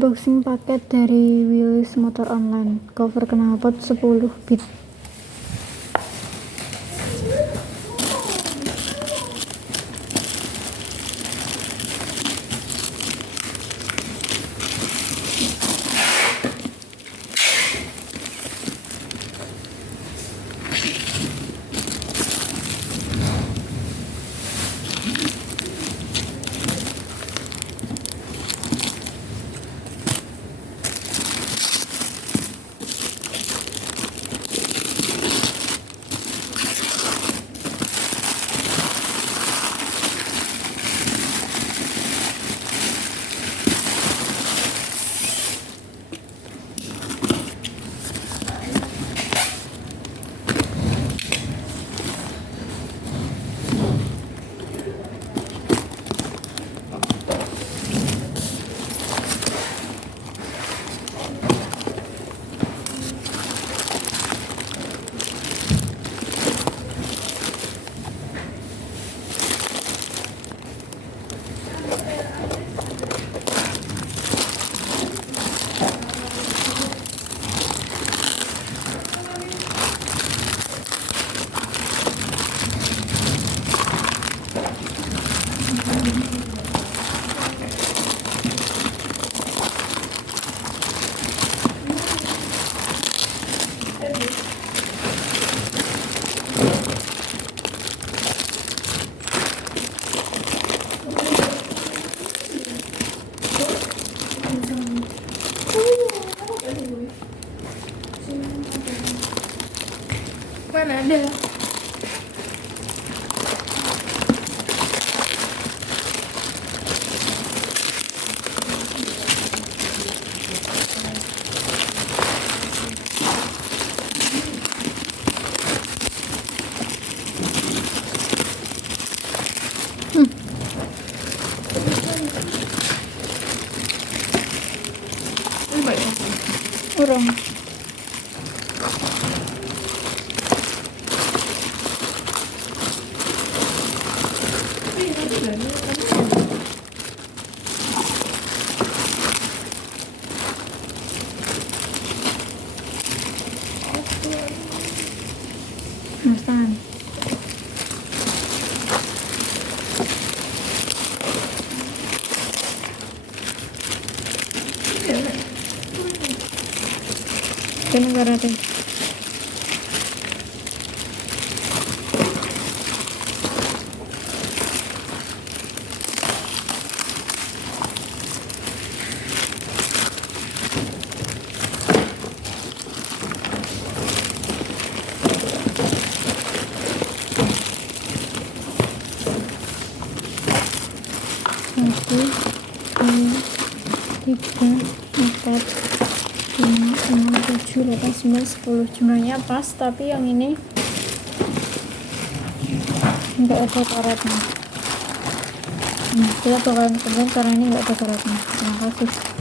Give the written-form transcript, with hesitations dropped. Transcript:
Unboxing paket dari Willys Motor Online, cover knalpot 10 bit. Mana ada? Kurang. Masan. Ke negara teh. Satu, dua, tiga, empat, 5, 6, 7, 8, 9, 10. Jumlahnya pas, tapi yang ini enggak ada karetnya. Kita bakalan temuin karena ini enggak ada karetnya. Terima kasih.